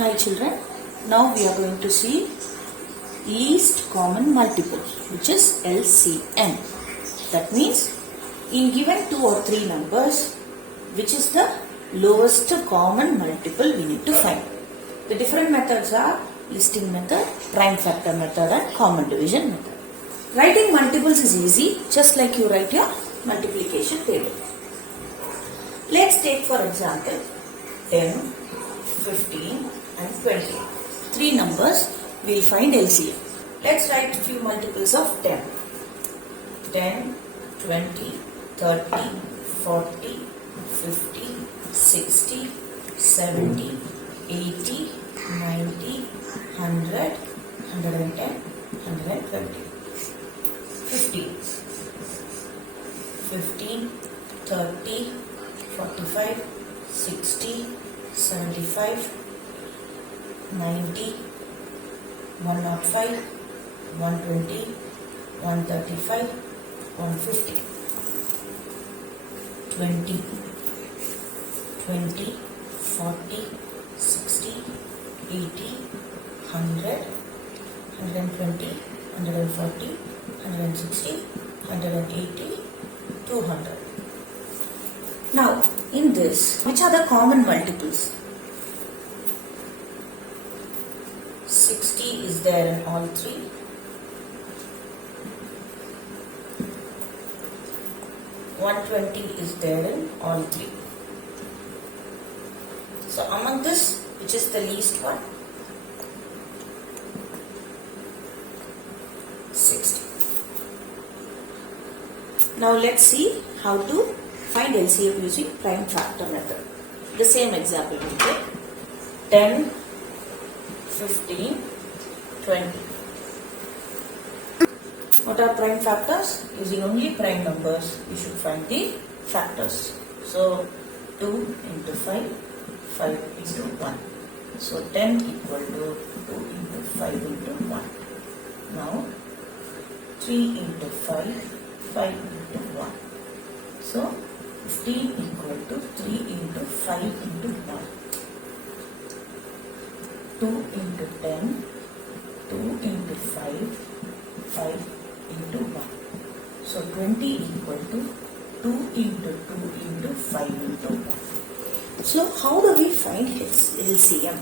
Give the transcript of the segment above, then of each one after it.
Hi children, now we are going to see least common multiple, which is LCM. That means in given 2 or 3 numbers, which is the lowest common multiple we need to find. The different methods are listing method, prime factor method and common division method. Writing multiples is easy, just like you write your multiplication table. Let's take for example 10, 15 and 20. 3 numbers, we will find LCM. Let's write few multiples of 10. 10, 20, 30, 40, 50, 60, 70, 80, 90, 100, 110, 120. 15, 30, 45, 60, 75, 90, 105, 120, 135, 150, 20, 40, 60, 80, 100, 120, 140, 160, 180, 200. Now, in this, which are the common multiples? 60 is there in all 3. 120 is there in all 3. So, among this, which is the least one? 60. Now, let's see how to find LCM using prime factor method. The same example we take 10, 15, 20. What are prime factors? Using only prime numbers, you should find the factors. So, 2 into 5, 5 into 1. So, 10 equal to 2 into 5 into 1. Now, 3 into 5, 5 into 1. So, 15 equal to 3 into 5 into 1. 2 into 10, 2 into 5, 5 into 1. So 20 equal to 2 into 2 into 5 into 1. So how do we find LCM?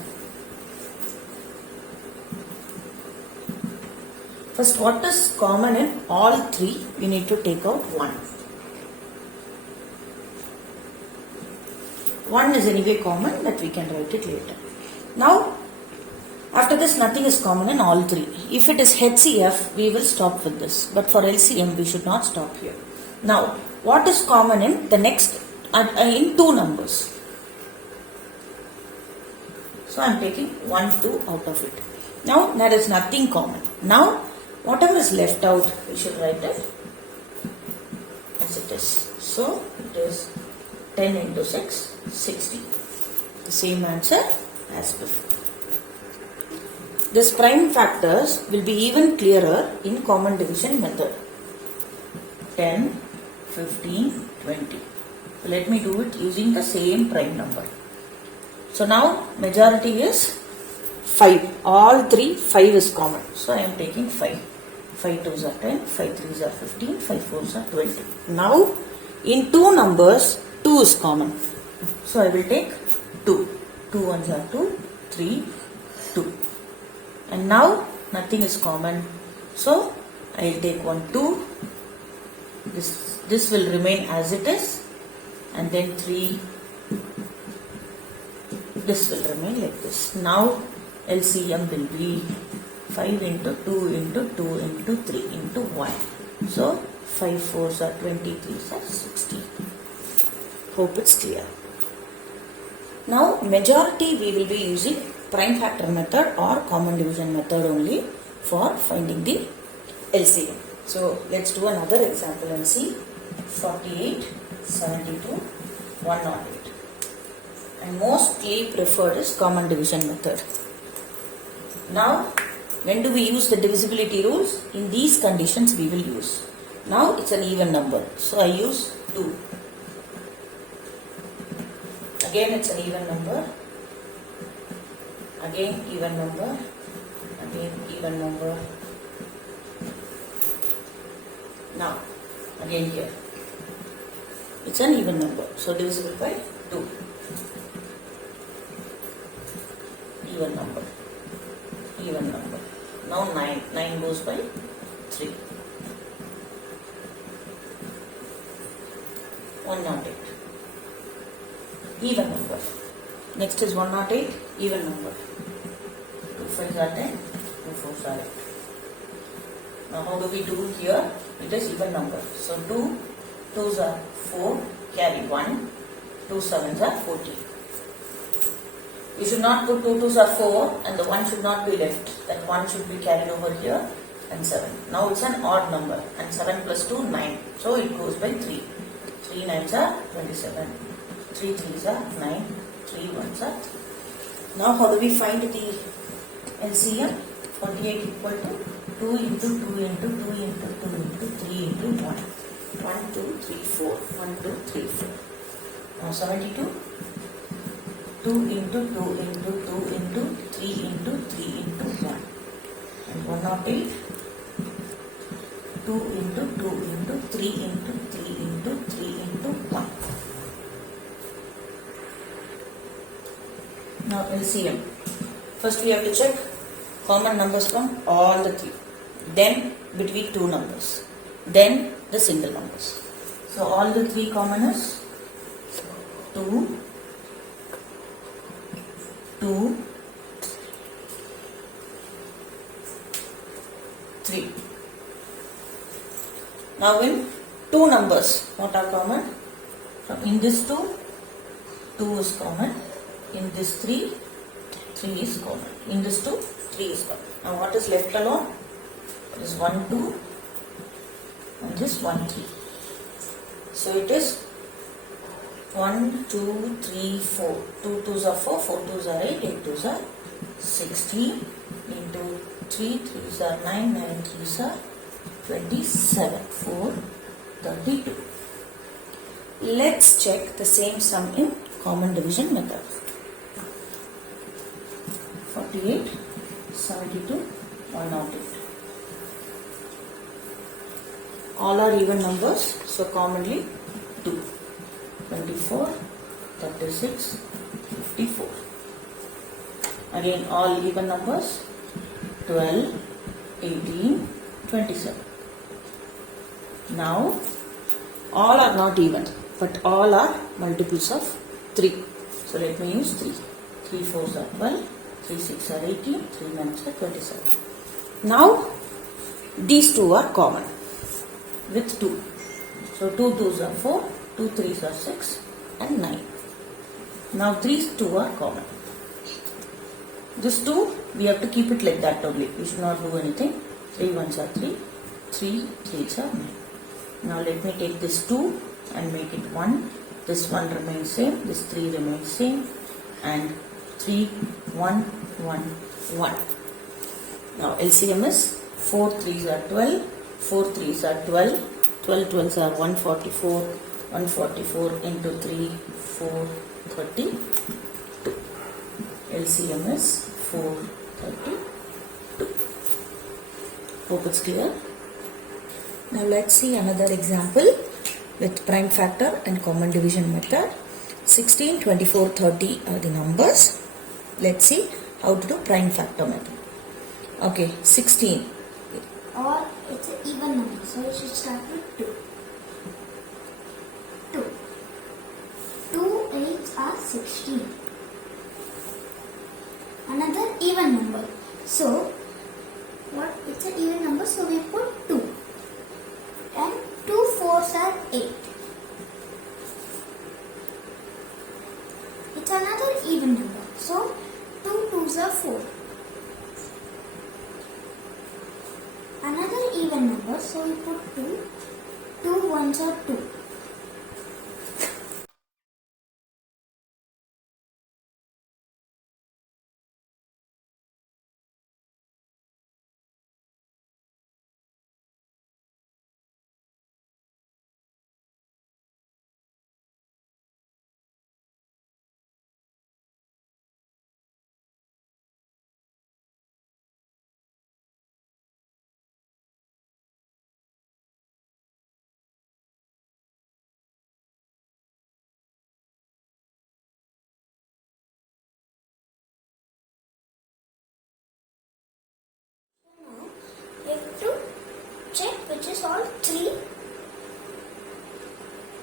First, what is common in all 3? We need to take out 1. 1 is anyway common, that we can write it later. Now, after this, nothing is common in all 3. If it is HCF, we will stop with this. But for LCM, we should not stop here. Now, what is common in the next, in 2 numbers? So, I am taking 1, 2 out of it. Now, there is nothing common. Now, whatever is left out, we should write it as it is. So, it is 10 into 6, 60. The same answer as before. This prime factors will be even clearer in common division method. 10, 15, 20. So let me do it using the same prime number. So now majority is 5. All 3, 5 is common. So I am taking 5. 5 2s are 10, 5 3s are 15, 5 4s are 20. Now in 2 numbers, 2 is common. So I will take 2. 2 1s are 2, 3, 2. And now nothing is common. So I will take 1, 2. This will remain as it is. And then 3. This will remain like this. Now LCM will be 5 into 2 into 2 into 3 into 1. So 5 4s are 20, 3s are 60. Hope it's clear. Now majority we will be using prime factor method or common division method only for finding the LCM. So let's do another example and see. 48, 72, 108. And mostly preferred is common division method. Now when do we use the divisibility rules? In these conditions we will use. Now it's an even number. So I use 2. Again it's an even number. Again even number, again even number. Now again here, it's an even number, so divisible by 2. Even number, even number. Now 9 goes by 3. 108, even number. Next is 108, even number. 2 5s are 10, 2 4s are 8. Now how do we do here? It is even number. So 2 2s are 4, carry 1, 2 7s are 14. You should not put 2 2s are 4 and the 1 should not be left. That 1 should be carried over here and 7. Now it's an odd number and 7 plus 2 9. So it goes by 3. 3 9s are 27. 3 3s are 9. 3 1s are 3. Now how do we find the LCM? 48 equal to 2 into 2 into 2 into 2 into 3 into 1. 1 2 3 4. 1 2 3 4. Now 72. 2 into 2 into 2 into 3 into 3 into 1. And 108. 2 into 2 into 3 into 3 into 3 into 1. Now LCM. First we have to check common numbers from all the 3. Then between 2 numbers. Then the single numbers. So all the 3 common is 2, 2, 3. Now in 2 numbers, what are common? From in this 2, 2 is common. In this 3, 3 is common. In this 2, 3 is common. Now what is left alone? It is 1, 2 and this 1, 3. So it is 1, 2, 3, 4. 2 2s are 4, 4 2s are 8, 8 2s are 16 into 3 3s are 9, 9 3s are 27, 4, 32. Let's check the same sum in common division method. 48, 72, 108. All are even numbers, so commonly 2. 24, 36, 54. Again all even numbers, 12, 18, 27. Now all are not even, but all are multiples of 3. So let me use 3. 3 4s are 12, 3 6 are 18, 3 9s are 27. Now these 2 are common with 2. So 2 2s are 4, 2 3s are 6 and 9. Now these 2 are common. This 2 we have to keep it like that only. We should not do anything. 3 1s are 3, 3 3s are 9. Now let me take this 2 and make it 1. This 1 remains same, this 3 remains same, and 3 1 1 1. Now LCM is 4 3s are 12, 4 3s are 12, 12 12s are 144, 144 into 3 4 32. LCM is 432. Hope it's clear. Now let's see another example with prime factor and common division method. 16, 24, 30 are the numbers. Let's see how to do prime factor method. Okay, 16. Or it's an even number, so you should start with 2. 2. 2 8s are 16. Another even number. So, what? It's an even number, so we put 2. And 2 4s are 8. It's another even number. So 2 2s are 4. Another even number, so we put 2. 2 1s are 2. which is all 3.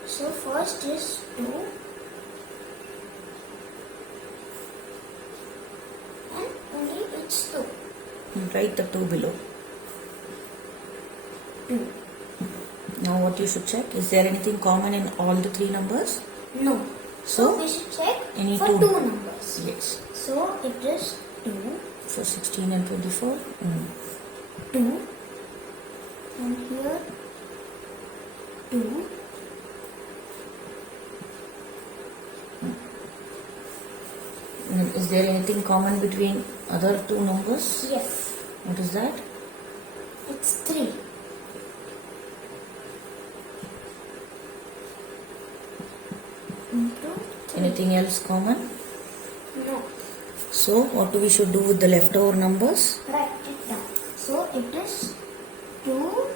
So first is 2 and only it's 2. Write the 2 below. 2. Now what you should check, is there anything common in all the 3 numbers? No. So we should check any for 2 2 numbers. Yes. So it is 2, For 16 and 24. 2 and here 2. Is there anything common between other 2 numbers? Yes, What is that? it's 3. Into 3. Anything else common? No. So what we should do with the leftover numbers? Write it down. So it is 2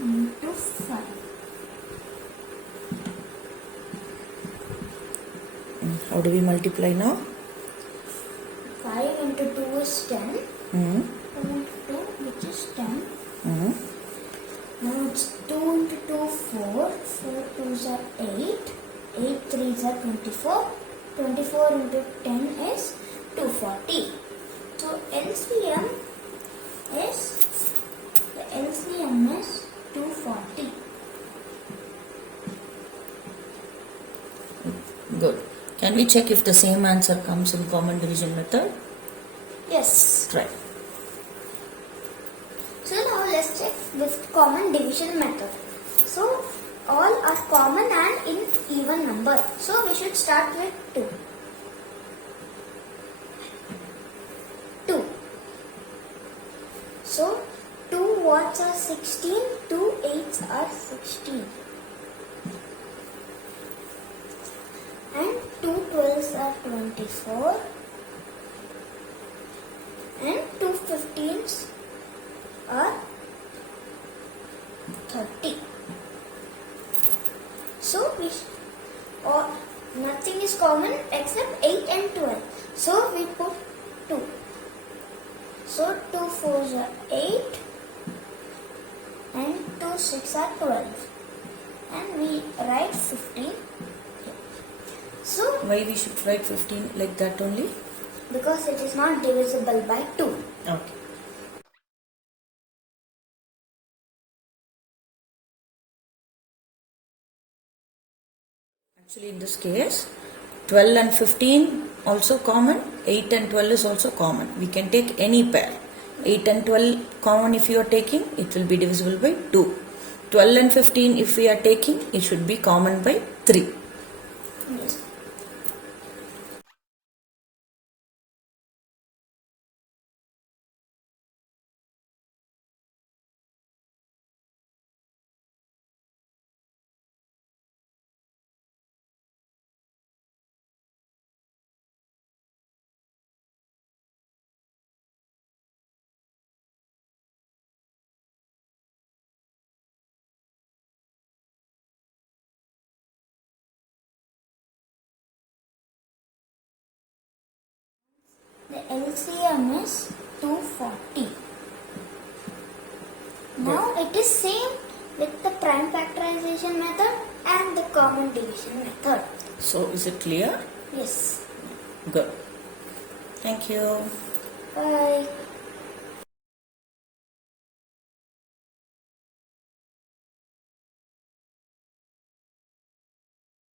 into 5. How do we multiply now? 5 into 2 is 10. Hmm. 2 into 2, which is 10. Hmm. Now it's 2 into 2, 4. 4 2s are 8. 8 3s are 24. 24 into 10 is 240. So LCM is 240. Good. Can we check if the same answer comes in common division method? Yes. Try. So now let's check with common division method. So all are common and in even number. So we should start with 2. 2. So 2 watts are 16, 2 8s are 16. And 2 12s are 24. And 2 15s are 30. So or nothing is common except 8 and 12. So we put 2. So 2 4s are 8 and 2 6 are 12. And we write 15 here. So Why we should write 15 like that only? because it is not divisible by 2. Okay. Actually in this case 12 and 15 also common, 8 and 12 is also common. We can take any pair. 8 and 12 common if you are taking, it will be divisible by 2. 12 and 15 if we are taking, it should be common by 3. Yes. The LCM is 240. Now it is same with the prime factorization method and the common division method. So is it clear? Yes. Good. Thank you. Bye.